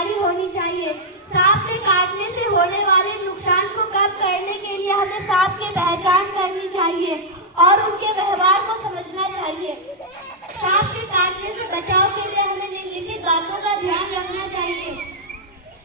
जानकारी होनी चाहिए। सांप के काटने से होने वाले नुकसान को कम करने के लिए हमें सांप की पहचान करनी चाहिए और उनके व्यवहार को समझना चाहिए। सांप के काटने से बचाव के लिए हमें निम्नलिखित बातों का ध्यान रखना चाहिए।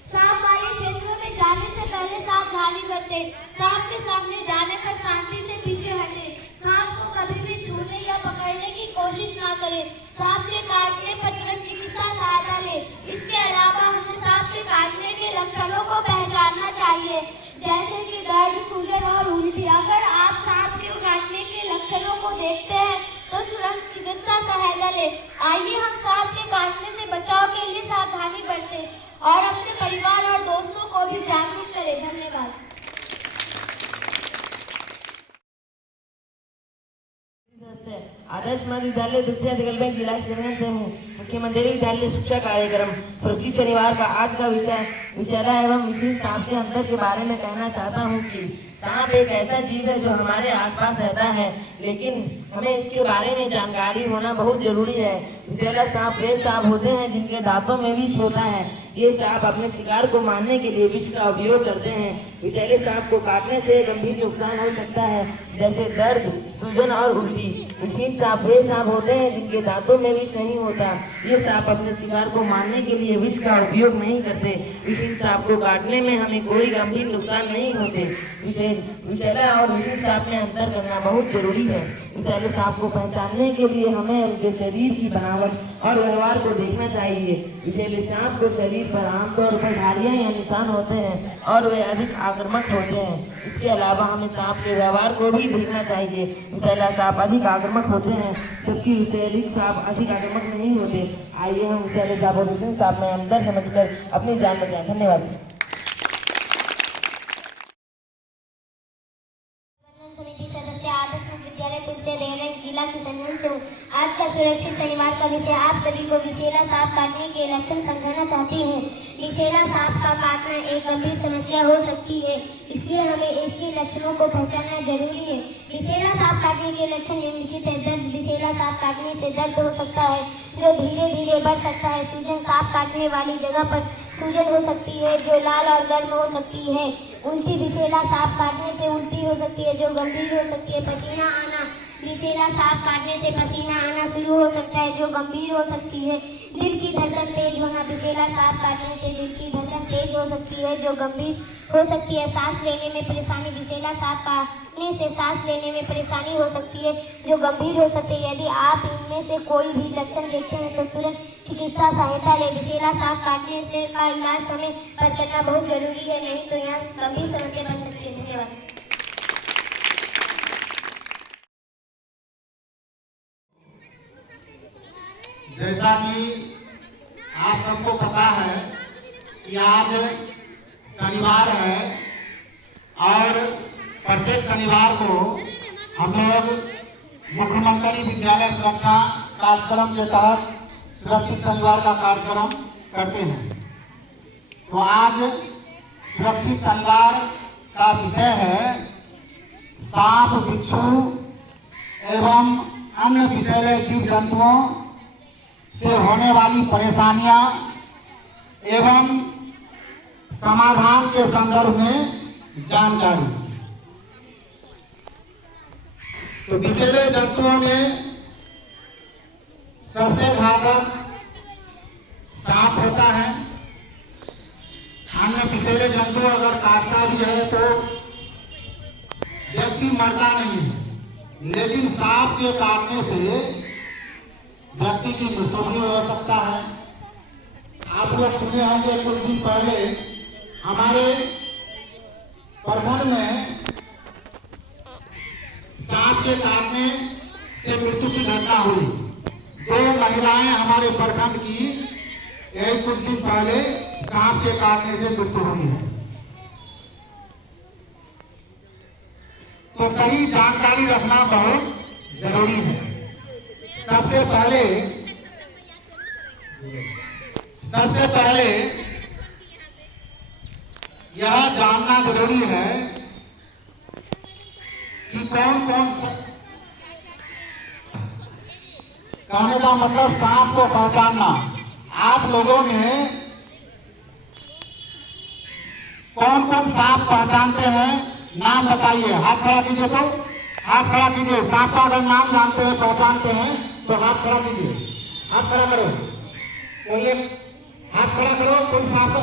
सांप वाले क्षेत्रों में जाने से पहले सावधानी बरतें। सांप के सामने जाने पर शांति से पीछे हटें। सांप को कभी भी छूने या पकड़ने की कोशिश न करें। सांप के काटने पर तुरंत चिकित्सा सहायता लें। इसके अलावा हमें सांप के काटने के लक्षणों को पहचानना चाहिए, जैसे कि दर्द, सूजन और उल्टी। अगर आप सांप के काटने के लक्षणों को देखते हैं तो तुरंत चिकित्सा सहायता लें। आइए हम सांप के काटने से बचाव के लिए सावधानी बरतें और अपने परिवार और दोस्तों को भी जागरूक करें। धन्यवाद। आदर्श मध्य विद्यालय दूसरे अधिकल्पन जिला से हूँ। मुख्यमंत्री विद्यालय शिक्षा कार्यक्रम सुरक्षित शनिवार का आज का विचारा एवं विशेष सांप के अंतर के बारे में कहना चाहता हूँ कि सांप एक ऐसा जीव है जो हमारे आसपास रहता है, लेकिन हमें इसके बारे में जानकारी होना बहुत जरूरी है। विषैला सांप वे सांप होते हैं जिनके दांतों में विष होता है। ये सांप अपने शिकार को मारने के लिए विष का उपयोग करते हैं। विषैले सांप को काटने से गंभीर नुकसान हो सकता है, जैसे दर्द, सूजन और उल्टी। विषैले सांप वे सांप होते हैं जिनके दांतों में विष नहीं होता। ये सांप अपने शिकार को मारने के लिए विष का उपयोग नहीं करते। विषैले सांप को काटने में हमें कोई गंभीर नुकसान नहीं होते। विषैला और विषैले सांप में अंतर करना बहुत जरूरी है। विषैले सांप को पहचानने के लिए हमें उनके शरीर की बनावट और व्यवहार को देखना चाहिए। विषैले सांप को शरीर पर आमतौर पर धारियां या निशान होते हैं और वे अधिक आक्रामक होते हैं। इसके अलावा हमें सांप के व्यवहार को भी देखना चाहिए। विषैला सांप अधिक आक्रामक होते हैं, जबकि विषैले सांप अधिक आक्रामक नहीं होते। आइए हम विषैले सांप और विषैले सांप में अंतर समझकर अपनी जान बचाएं। धन्यवाद। जिला किशनगंज से हूँ। आज का सुरक्षित शनिवार का विषय आप सभी को विषैला सांप काटने के लक्षण समझाना चाहती हूँ। विषैला सांप का काटना एक गंभीर समस्या हो सकती है, इसलिए हमें इसके लक्षणों को पहचानना जरूरी है। विषैला सांप काटने के लक्षण निम्नलिखित है। दर्द, विषैला सांप काटने से दर्द हो सकता है जो धीरे धीरे बढ़ सकता है। सूजन, सांप काटने वाली जगह पर सूजन हो सकती है जो लाल और गर्म हो सकती है। उल्टी, विषैला सांप काटने से उल्टी हो सकती है जो गंभीर हो सकती है। पसीना आना, विषैला सांप काटने से पसीना आना शुरू हो सकता है जो गंभीर हो सकती है। दिल की धड़कन तेज होना, विषैला सांप काटने से दिल की धड़कन तेज हो सकती है जो गंभीर हो सकती है। सांस लेने में परेशानी, विषैला सांप काटने से सांस लेने में परेशानी हो सकती है जो गंभीर हो सकती है। यदि आप इनमें से कोई भी लक्षण देखते हैं तो तुरंत चिकित्सा सहायता लें। विषैला सांप काटने से का इलाज समय पर करना बहुत जरूरी है, नहीं तो यहाँ गंभीर समस्या बन सकती है। धन्यवाद। जैसा कि आप सबको पता है कि आज शनिवार है और प्रत्येक शनिवार को हम लोग मुख्यमंत्री विद्यालय सुरक्षा कार्यक्रम के तहत सुरक्षित शनिवार का कार्यक्रम करते हैं। तो आज सुरक्षित शनिवार का विषय है सांप, बिच्छू एवं अन्य विषैले जीव जंतुओं से होने वाली परेशानियां एवं समाधान के संदर्भ में जानकारी। तो विषैले जंतुओं में सबसे घातक सांप होता है। अन्य विषैले जंतु अगर काटता भी है तो व्यक्ति मरता नहीं है, लेकिन सांप के काटने से व्यक्ति की मृत्यु भी हो सकता है। आप लोग सुने होंगे कुछ दिन पहले हमारे प्रखंड में सांप के काटने से मृत्यु की घटना हुई। 2 महिलाएं हमारे प्रखंड की यही कुछ दिन पहले सांप के काटने से मृत्यु हुई है। तो सही जानकारी रखना बहुत जरूरी है। सबसे पहले यह जानना जरूरी है कि कौन कौन सा, कहने का मतलब सांप को पहचानना। आप लोगों ने कौन कौन सांप पहचानते हैं, नाम बताइए। हाथ खड़ा कीजिए, तो हाथ खड़ा कीजिए। सांप का अगर नाम जानते हैं, पहचानते हैं तो हाथ खड़ा कीजिए। हाथ खड़ा करो, कोई एक हाथ खड़ा करो। कोई सांप,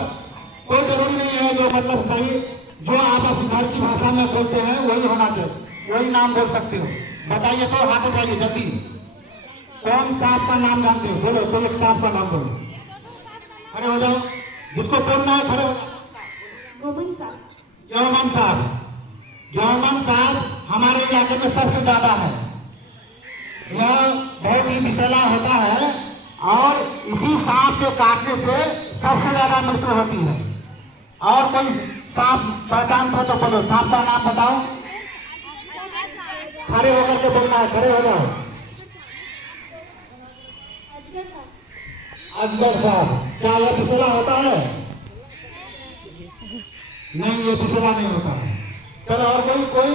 कोई जरूरी नहीं है जो मतलब सही, जो आप अपनी घर की भाषा में बोलते हैं वही होना चाहिए, वही नाम बोल सकते हो। बताइए तो, हाथ उठाइए जल्दी। कौन सांप का नाम जानते हो? बोलो, कोई एक सांप का नाम बोलो। खड़े हो जाओ, जिसको बोलना है खड़े हो। जर्मन सांप। जर्मन सांप हमारे इलाके में सबसे ज्यादा है। यह बहुत ही विषैला होता है और इसी सांप के काटने से सबसे ज्यादा मृत्यु होती है। और कोई सांप पहचानते हो तो बोलो, सांप का नाम बताओ। खड़े होकर के बोलना है, खड़े हो जाओ। अजगर सांप। क्या यह विषैला होता है? नहीं, ये विषैला नहीं होता है। चलो, और कोई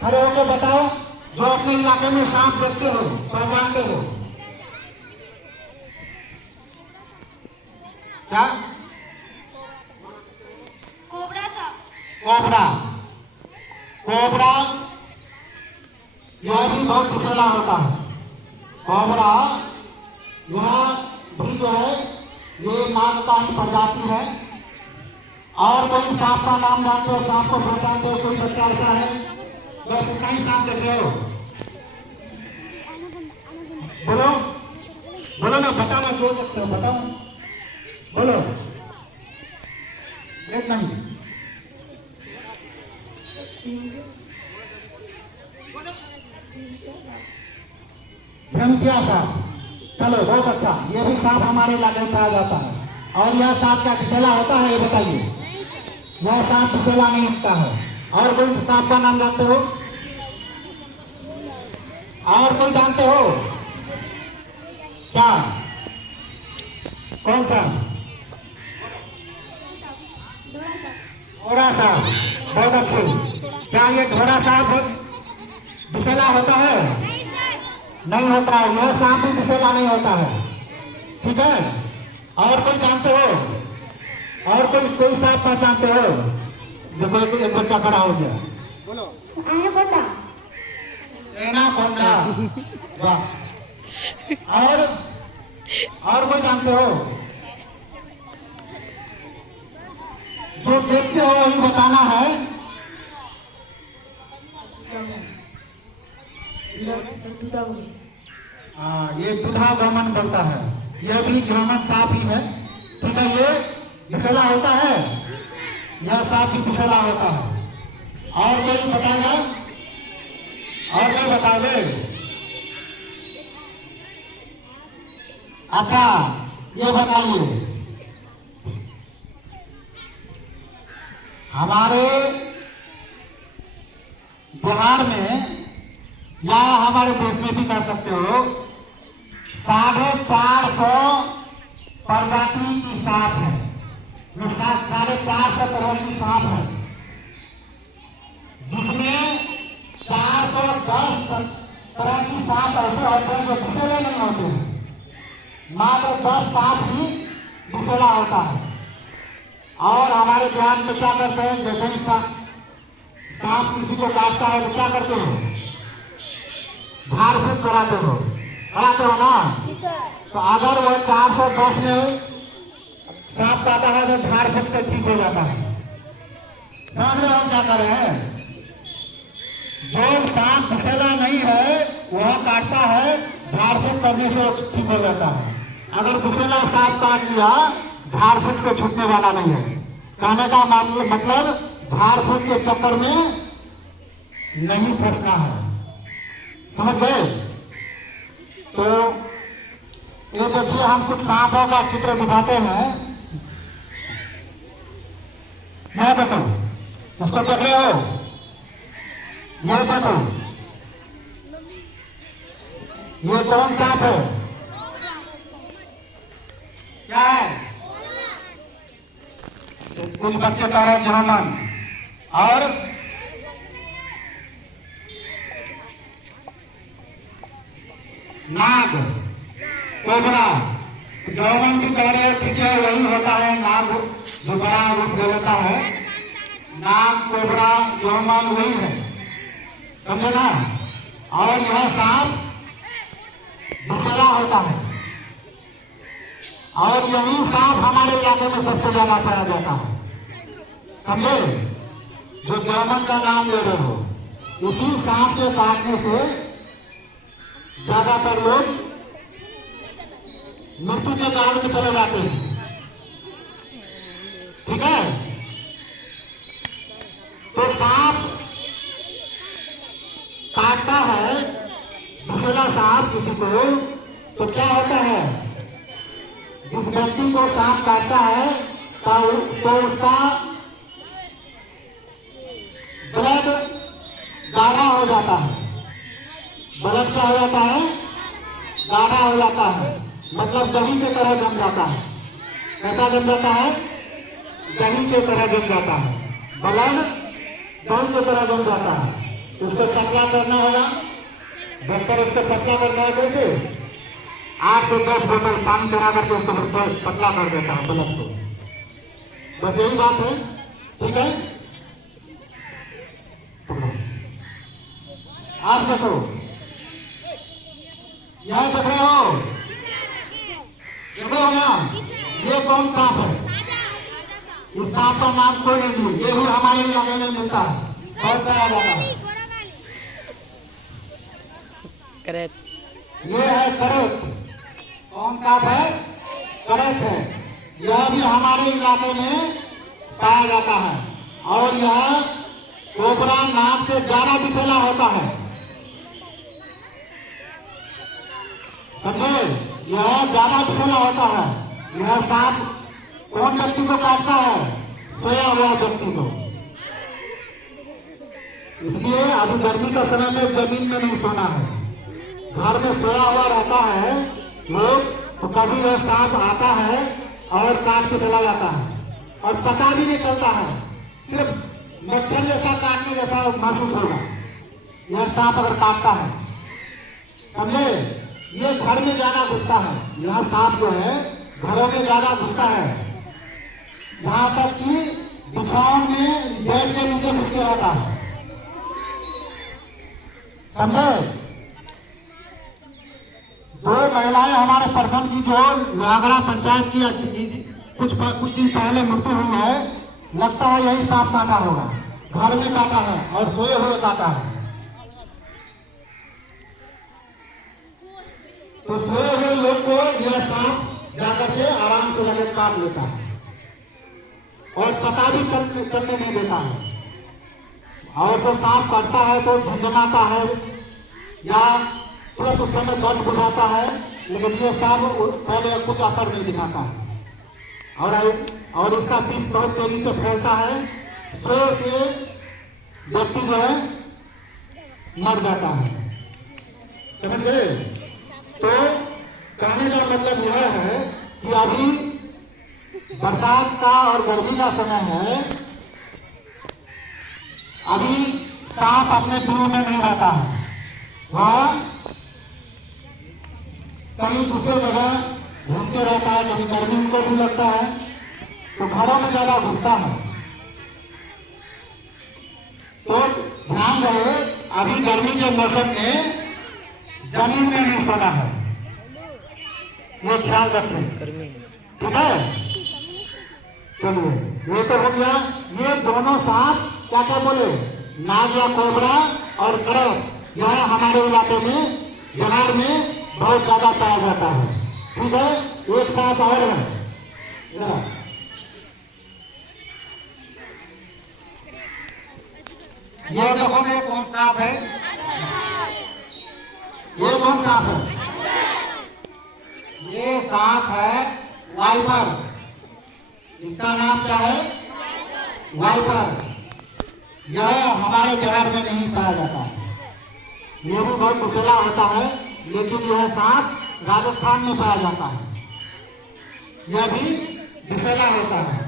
खड़े होकर बताओ जो अपने इलाके में सांप देखते हो, पहचानते हो। क्या? कोबरा। कोबरा यह भी बहुत विषैला होता है। कोबरा यह भी जो है ये नाग का ही प्रजाति है। और कोई सांप का नाम जानते हो, सांप को पहचानते हो? कोई बच्चा ऐसा है? बस इतना ही सांप देख रहे हो? बोलो, बोलो ना, बताओ ना, जो सकते हो बताओ, बोलो। एक नहीं, भ्रमकिया सांप। चलो, बहुत अच्छा। ये भी सांप हमारे इलाके में पाया जाता है। और यह सांप क्या विषैला होता है, ये बताइए। यह सांप विषैला नहीं होता है। और कोई सांप का नाम जानते हो? और कोई जानते हो क्या? कौन सा? घोड़ा सांप। बहुत अच्छे। क्या ये घोड़ा सांप विषैला होता है? नहीं होता है। यह सांप भी विषैला नहीं होता है। ठीक है। और कोई जानते हो? और कोई सांप पहचानते हो? देखो, एक बच्चा खड़ा हो गया। बोलो, एनाकोंडा। वाह। और कोई जानते हो? जो देखते हो वही बताना है। ये दुधा गमन बोलता है। यह भी जर्मन सांप ही है। ठीक है। ये विषैला होता है। यह सांप भी विषैला होता है। और कोई बताएगा? और कोई बताओगे? अच्छा, ये बताइए, हमारे बिहार में या हमारे देश में भी कर सकते हो, 450 प्रजाति की सांप है। 450 तरह की सांप है, जिसमें 410 तरह की सांप ऐसे होते हैं जो विषैले नहीं होते हैं। मात्र 10 सांप ही विषैला होता है। और हमारे ध्यान में क्या करते हैं, जैसे ही सांप किसी को काटता है तो क्या करते हो? झाड़ फूक कराते हो ना। तो अगर वो 410 में सांप काटा है तो झाड़ फूक से ठीक हो जाता है। समझ रहे हम क्या कर रहे हैं? जो सांप विषैला नहीं है वह काटता है, झाड़ फूक करने से ठीक हो जाता है। अगर विषैला सांप काट लिया, झाड़ फूक से छूटने वाला नहीं है। कहने का मतलब झाड़ फूक के चक्कर में नहीं फंसना है। समझ गए? तो ये देखिए, हम कुछ सांपों का चित्र दिखाते हैं। मैं देखो, उसको देख रहे हो? ये देखो, ये कौन सांप है? क्या है? कुछ बच्चे कह रहे जर्मन। और नाग, कोबरा। जर्मन भी कह रहे हैं, ठीक है, वही होता है नाग, जो बड़ा रूप ले लेता है। नाग, कोबरा, यमन वही है, समझे ना। और यह सांप विषैला होता है और यही सांप हमारे इलाके में सबसे ज्यादा पाया जाता है, समझे। जो यमन का नाम ले रहे हो, इसी सांप के काटने से ज्यादातर लोग मृत्यु के काल में चले जाते हैं, ठीक है। तो सांप काटता है, विषैला सांप किसी को, तो क्या होता है, जिस व्यक्ति को सांप काटता है तो उसका ब्लड गाढ़ा हो जाता है। ब्लड क्या हो जाता है, गाढ़ा हो जाता है, मतलब दही की तरह जम जाता है। कैसा जम जाता है, दही की तरह जम जाता है, ब्लड दही की तरह जम जाता है। उससे पतला करना होगा, डॉक्टर उससे पतला करना है, कैसे 8 से 10 बोतल पानी चढ़ा करके उससे पतला कर देता है ब्लड को, बस यही बात है, ठीक है। आप देखो, यह देख रहे हो, देख रहे हो ना, ये कौन सांप है, इस सांप का नाम कोई नहीं, ये भी हमारे इलाके में मिलता है और पाया जाता है। ये है करेत, कौन सांप है, करेत है, यह भी हमारे इलाके में पाया जाता है और यह कोबरा नाम से ज्यादा विषैला होता है, समझे। यह ज्यादा विषैला होता है। यह सांप कौन व्यक्ति को काटता है, सोया हुआ व्यक्ति को। इसलिए अभी गर्मी का समय में जमीन में नहीं सोना है, घर में सोया हुआ रहता है लोग, तो कभी वह सांप आता है और काट के चला जाता है और पता भी नहीं चलता है, सिर्फ मच्छर जैसा काटने जैसा महसूस होगा यह सांप अगर काटता है, समझे। ये घर में ज्यादा घुसता है, यह सांप जो है घरों में ज्यादा घुसता है, यहाँ तक कि बिछावन में बेड के नीचे घुस के रहता है, समझे। 2 महिलाएं हमारे प्रखंड की जो नागरा पंचायत की कुछ दिन पहले मृत्यु हुई है, लगता है यही सांप काटा होगा, घर में काटा है और सोए हुए काटा है। तो सोए हुए लोग को यह सांप जाकर के आराम से जाकर काट लेता है और पता भी चलने नहीं देता है। और जो सांप काटता है तो झंझनाता है या तुरंत उस समय दर्द बुझाता है, लेकिन ये सांप पहले कुछ असर नहीं दिखाता है और इसका विष बहुत तेजी से फैलता है, सोए से व्यक्ति जो है मर जाता है, समझ गए। तो कहने का मतलब यह है कि अभी बरसात का और गर्मी का समय है, अभी सांप अपने गुरु में नहीं रहता है, वह कहीं दूसरे जगह घूमते रहता है, कभी गर्मी उनको भी लगता है तो घरों में ज्यादा घुसता है। तो ध्यान रहे, अभी गर्मी के मौसम में जमीन में नहीं सोना है, ये ख्याल रखें, ठीक है। चलिए, ये तो हो गया। ये दोनों सांप क्या क्या बोले, नाग या कोबरा और कड़क, यह हमारे इलाके में बिहार में बहुत ज्यादा पाया जाता है, ठीक है। एक सांप और है, ये देखोगे कौन सांप है, ये कौन सांप है, ये सांप है वाइपर, इसका नाम क्या है, वाइपर। यह हमारे बिहार में नहीं पाया जाता, ये भी बहुत विषैला होता है, लेकिन यह सांप राजस्थान में पाया जाता है, यह भी विषैला होता है,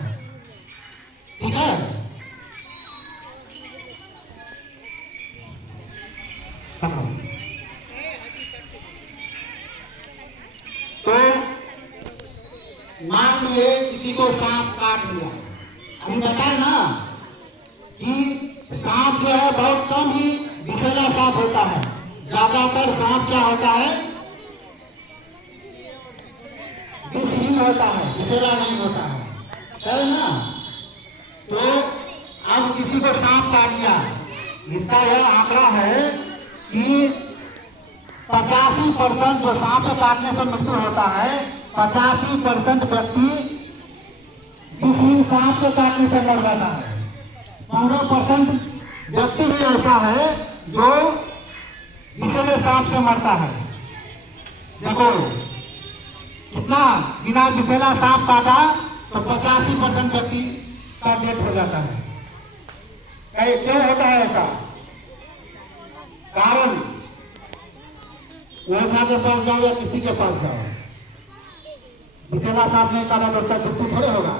ठीक है। तो मान लिए किसी को सांप काट लिया, अभी बताए ना, सांप जो है बहुत कम ही विषैला सांप होता है। ज्यादातर सांप क्या होता है, विषहीन होता है, विषैला नहीं होता है, सही ना। तो अब किसी को सांप काट लिया, इसका यह आंकड़ा है कि 85% जो सांप काटने से मृत्यु होता है, 85% व्यक्ति विषहीन सांप को काटने से मर जाता है। 15% व्यक्ति ही ऐसा है जो विषैले सांप से मरता है। देखो कितना बिना विषैला सांप काटा तो 85% व्यक्ति का डेथ हो जाता है। क्यों होता है ऐसा? कारण ओझा के पास जाओ या किसी के पास जाओ, विषैला सांप नहीं काटा तो उसका मृत्यु थोड़े होगा।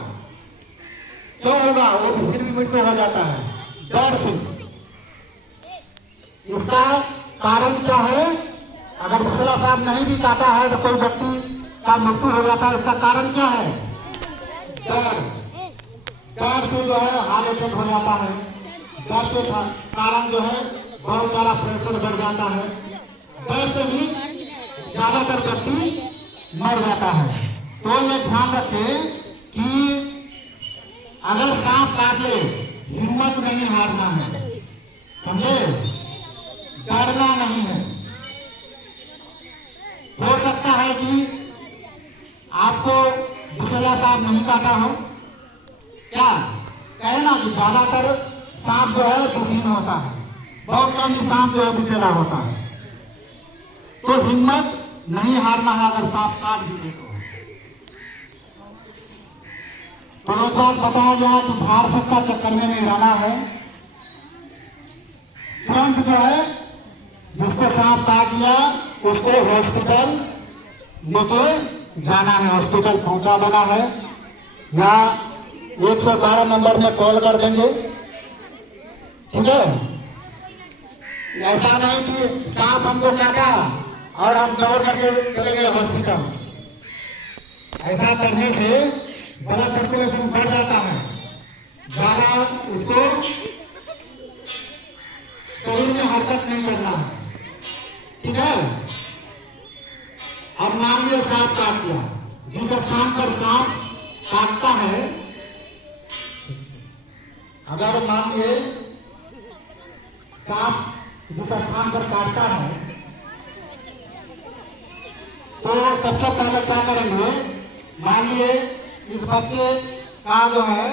क्यों होगा? वो फिर भी मृत्यु हो जाता है डर से। इसका कारण क्या है? अगर विषैला सांप नहीं भी काटा है तो कोई व्यक्ति का मृत्यु हो जाता है, इसका कारण क्या है? डर। डर से जो है हार्ट अटैक हो जाता है। डर के कारण जो है बहुत सारा प्रेशर बढ़ जाता है। डर से ही ज्यादातर व्यक्ति मर जाता है। तो ये ध्यान रखें कि अगर सांप काट ले, हिम्मत नहीं हारना है, समझे? डरना नहीं है। हो सकता है कि आपको विषैला सांप नहीं काटा हो, क्या कहे ना कि ज्यादातर सांप जो है विषहीन होता है, बहुत कम सांप जो है विषैला होता है। तो हिम्मत नहीं हारना है अगर सांप काट भी दे तो एक बात बताया गया कि भार फूक का चक्कर में नहीं रहना है। तुरंत जो है जिसको सांप काट लिया उसको हॉस्पिटल लेके जाना है, हॉस्पिटल पहुंचा देना है, या 112 नंबर में कॉल कर देंगे, ठीक है। ऐसा नहीं कि सांप हमको काटा और हम दौड़ करके चले गए हॉस्पिटल। ऐसा करने से ब्लड सर्कुलेशन बढ़ जाता है, ज्यादा उससे शरीर में हरकत नहीं करना है, ठीक है। अब मान लीजिए सांप काट लिया, जिस स्थान पर सांप काटता है, अगर मान लीजिए सांप जिस स्थान पर काटता है तो सबसे पहले क्या करेंगे, मान लीजिए इस बच्चे का जो है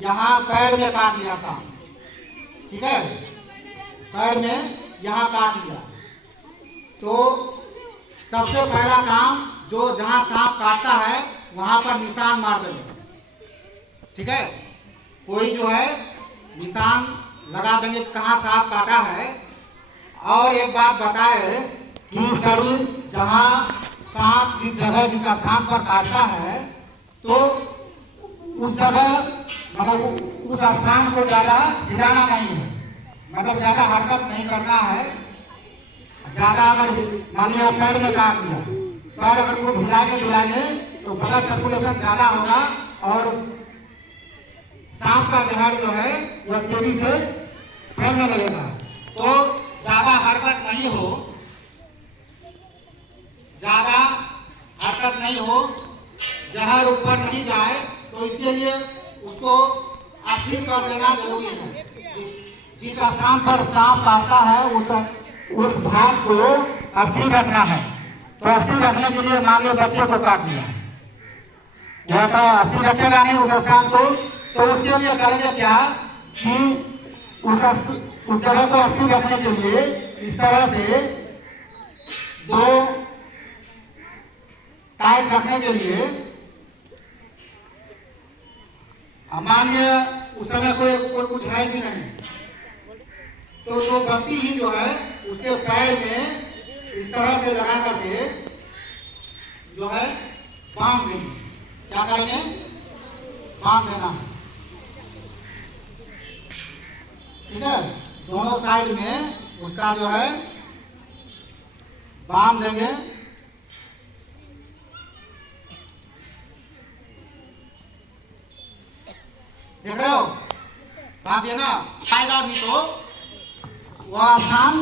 यहाँ पैर में काट लिया सांप, ठीक है, पैर में यहाँ काट लिया, तो सबसे पहला काम जो जहाँ सांप काटता है वहाँ पर निशान मार देंगे, ठीक है। कोई जो है निशान लगा देंगे कहाँ सांप काटा है। और एक बात बताए कि शरीर जहाँ सांप जिस जगह जिस स्थान पर काटता है तो उस जगह मतलब उस स्थान को ज्यादा हिलाना नहीं है, मतलब ज्यादा हरकत नहीं करना है। ज्यादा अगर मान लिया पैर में काट लिया, पैर अगर को हिलाएंगे तो ब्लड सर्कुलेशन ज्यादा होगा और सांप का जहर जो है वह तेजी से फैलने लगेगा। तो ज्यादा हरकत नहीं हो, ज्यादा हरकत नहीं हो, जहर ऊपर नहीं जाए, तो इसके लिए उसको अस्थिर कर देना जरूरी है। जिस स्थान पर सांप काटता है उस भाग को अस्थिर रखना है। तो अस्थिर रखने के लिए मान लो बच्चे को काट दिया, यह तो अस्थिर रखेगा नहीं उस स्थान को, तो उसके लिए करेंगे क्या कि उस जगह को अस्थिर रखने के लिए इस तरह से दो टाइट रखने के लिए, मान लिया उस समय कोई कुछ है भी नहीं, तो जो व्यक्ति ही जो है उसके पैर में इस तरह से लगा करके जो है बांध देंगे। क्या करेंगे? बांध देना, ठीक है। दोनों साइड में उसका जो है बांध देंगे। देख रहे हो? बांध देना, खाएगा भी तो वह स्थान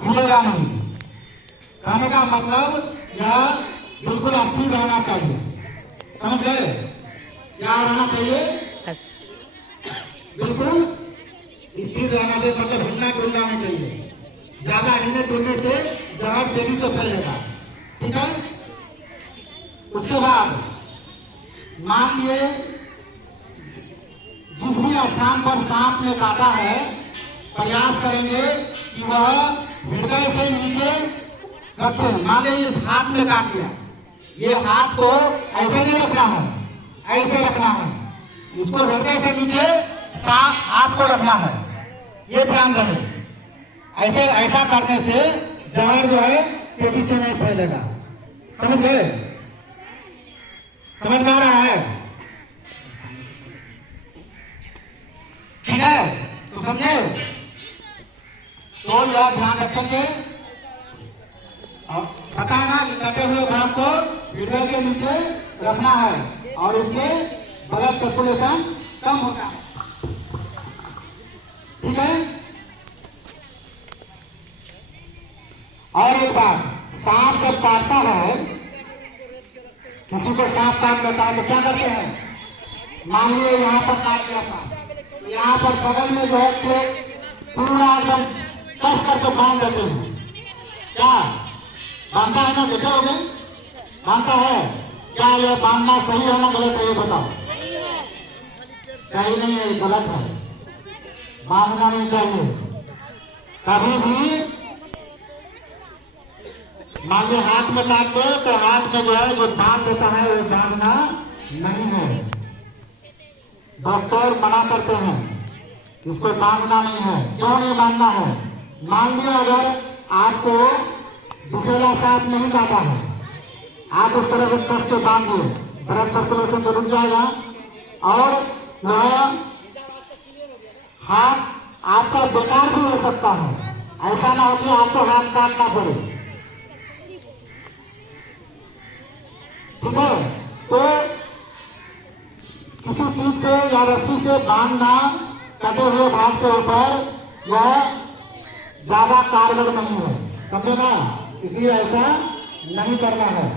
हिलेगा नहीं। कहने का मतलब यह बिल्कुल स्थिर रहना चाहिए। समझ गए? क्या रहना चाहिए? बिल्कुल स्थिर रहना चाहिए, मतलब हिलना डुलना नहीं चाहिए। ज्यादा हिलने डुलने से जहर तेजी से फैलेगा। ठीक है? उसके बाद मान लिए जिस भी स्थान पर सांप ने काटा है, प्रयास करेंगे कि वह हृदय से नीचे रखें। मान लीजिए इस हाथ में काट लिया, ये हाथ को ऐसे नहीं रखना है, ऐसे रखना है। इसको हृदय से नीचे हाथ को रखना है, ये ध्यान रहे। ऐसे ऐसा करने से जहर जो है तेजी से नहीं फैलेगा। समझ गए? समझ में आ रहा है? ठीक है, तो समझे? तो यह ध्यान रखेंगे। और पता है ना कि कटे हुए भाग को हृदय के नीचे रखना है और इससे ब्लड सर्कुलेशन कम होता है। ठीक है? और एक बात, सांप जब काटता है, किसी को सांप काट लेता है तो क्या करते हैं? मान लीजिए यहाँ पर काट लिया था, तो यहाँ पर बगल में जो है पूरा एकदम कस करके बांध देते हैं। क्या बांधता है ना? देखे होगे बांधता है। क्या ये बांधना सही है ना गलत है? ये बताओ। सही नहीं है, गलत है। बांधना नहीं चाहिए कभी भी। मान लीजिए हाथ में काट दो तो हाथ में जो है जो बांध देता है वो बांधना नहीं है। डॉक्टर मना करते हैं इसको बांधना नहीं है। क्यों नहीं बांधना है? मान लीजिए अगर आपको दूसरा सांप नहीं काटा है, आप उस तरह से कस से बांध दिए, ब्लड सर्कुलेशन तो रुक जाएगा और वह हाथ आपका बेकार भी हो सकता है। ऐसा ना हो कि आपको हाथ काटना पड़े। ठीक है? तो किसी चीज से या रस्सी से बांधना कटे हुए भाग के ऊपर यह ज्यादा कारगर नहीं है। समझे ना? इसलिए ऐसा नहीं करना है।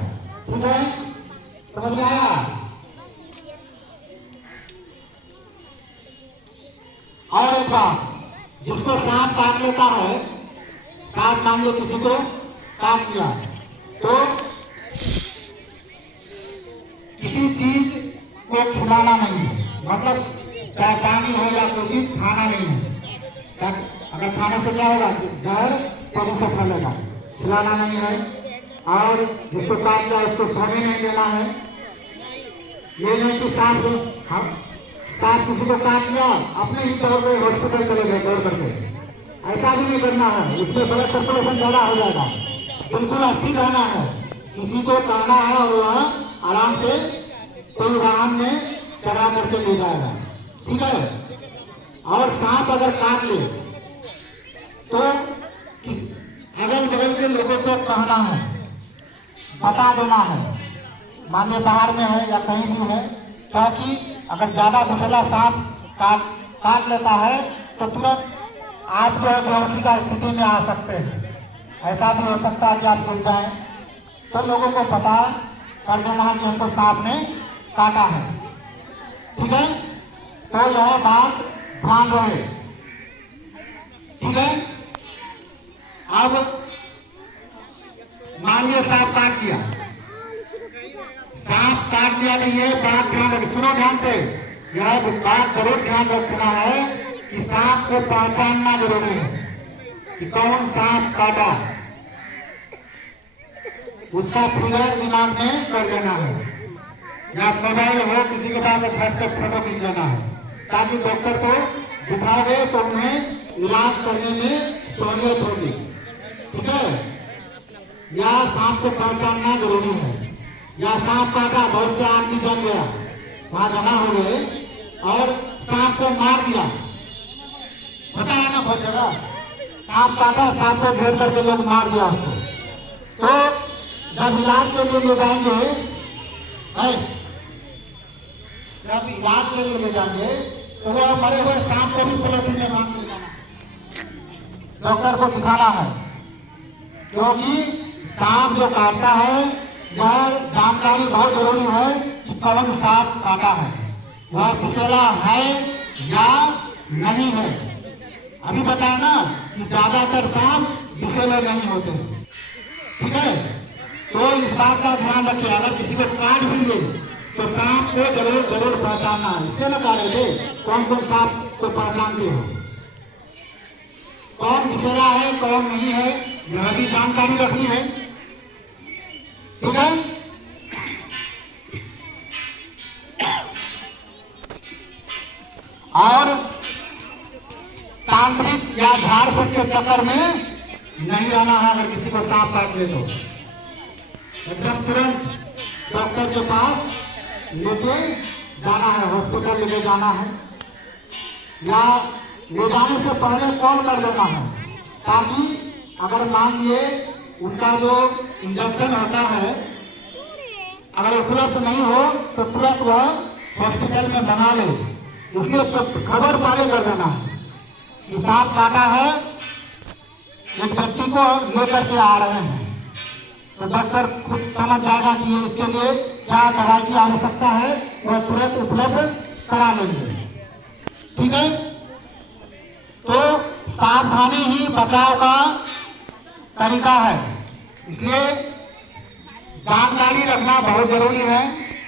ठीक है? समझ में आया? और एक बात, जिसको सांप काट लेता है, सांप मान लो किसी को काट लिया तो किसी चीज को खिलाना नहीं है। मतलब चाहे पानी हो या कोई चीज खाना नहीं है। अगर खाने से क्या होगा? जहर तेजी से फैलेगा। खिलाना नहीं है। और जिसको काट लिया उसको सोने नहीं देना है। ये नहीं कि सांप किसी को काट लिया अपने ही तौर पर हॉस्पिटल चले गए दौड़ करके, ऐसा भी नहीं करना है। उससे ब्लड सर्कुलेशन ज्यादा हो जाएगा। बिल्कुल अच्छी रहना है। किसी को कहना है और वह आराम से कोई वाहन में चढ़ा करके ले जाएगा। ठीक है? और सांप अगर काट ले तो अगल बगल के लोगों को कहना है, बता देना है। मान लीजिए बाहर में है या कहीं भी है, क्योंकि अगर ज्यादा विषैला सांप काट लेता है तो तुरंत आप जो है बेहोशी का स्थिति में आ सकते हैं। ऐसा भी हो सकता है कि आप गिर जाए। तो लोगों को पता कर देना है कि हमको सांप ने काटा है। ठीक है? तो यह बात ध्यान रहे। ठीक है? अब मान लीजिए सांप काट दिया, सांप काट दिया नहीं है, बात ध्यान रखिए। सुनो ध्यान से, यह बात जरूर ध्यान रखना है कि सांप को पहचानना जरूरी है कि कौन सांप काटा। उसका फिगर दिमाग में कर देना है, या मोबाइल हो किसी के पास घर से फोटो खींच लेना है, ताकि डॉक्टर को दिखाओगे तो उन्हें इलाज करने में सहूलियत होगी। ठीक है? या सांप को पहचानना जरूरी है। या सांप काटा, बहुत से आदमी जम गया, वहां जमा हो गए और सांप को मार दिया। पता है ना, बहुत जगह सांप काटा, सांप को घेर करके लोग मार दिया उसको। तो जब इलाज के लिए ले जाएंगे, जब इलाज के लिए ले जाएंगे तो वो मरे हुए सांप को भी पॉलिथीन में बांध के जाना। डॉक्टर को दिखाना है, क्योंकि सांप जो काटता है वह जानकारी बहुत जरूरी है कि कौन सांप काटा है, वह विषैला है या नहीं है। अभी बताया ना कि ज्यादातर सांप विषैले नहीं होते, ठीक है। तो इस बात का ध्यान रखिए, अगर किसी को काट भी ले तो सांप को जरूर पहचानना है। इससे न काटे थे, कौन कौन सांप को पहचानते हो, कौन विषैला है कौन नहीं है, यह भी जानकारी रखनी है, ठीक है। और तांत्रिक या झाड़ फूक के चक्कर में नहीं आना है। अगर किसी को सांप काट ले तो एकदम तुरंत डॉक्टर के पास लेके जाना है, हॉस्पिटल लेके जाना है, या ले जाने से पहले कॉल कर देना है, ताकि अगर मान लिए उनका जो इंजेक्शन होता है अगर उपलब्ध नहीं हो तो तुरंत वह हॉस्पिटल में बना ले। इसलिए खबर पहले कर देना है कि सांप काटा है, एक व्यक्ति को लेकर के आ रहे हैं, तो डॉक्टर खुद समझ जाएगा कि इसके लिए क्या दवाई की आवश्यकता है, वह तुरंत उपलब्ध करा लेंगे, ठीक है। तो सावधानी ही बचाव का तरीका है, इसलिए जानकारी रखना बहुत जरूरी है,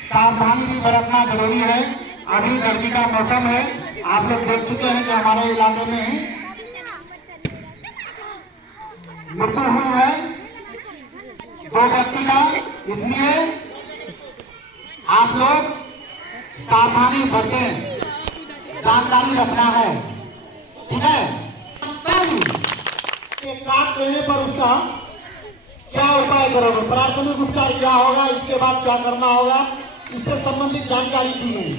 सावधानी भी बरतना जरूरी है। अभी गर्मी का मौसम है, आप लोग देख चुके हैं कि हमारे इलाके में ही मृत्यु हुई है 2 व्यक्ति का, इसलिए आप लोग सावधानी बरतें, जानकारी रखना है, ठीक है। काट लेने पर उसका क्या उपाय करोगे, प्राथमिक उपचार क्या होगा, इसके बाद क्या करना होगा, इससे संबंधित जानकारी दी गई।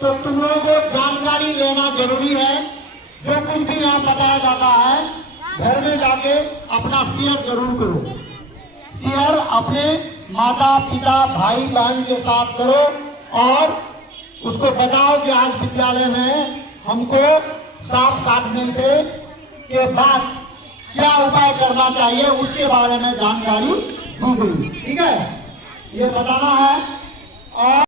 तो तुम लोगों को जानकारी लेना जरूरी है। जो कुछ भी यहाँ बताया जाता है घर में जाके अपना शेयर जरूर करो, शेयर अपने माता पिता भाई बहन के साथ करो और उसको बताओ कि आज विद्यालय में हमको सांप काटने के बाद क्या उपाय करना चाहिए, उसके बारे में जानकारी दी गई, ठीक है, ये बताना है। और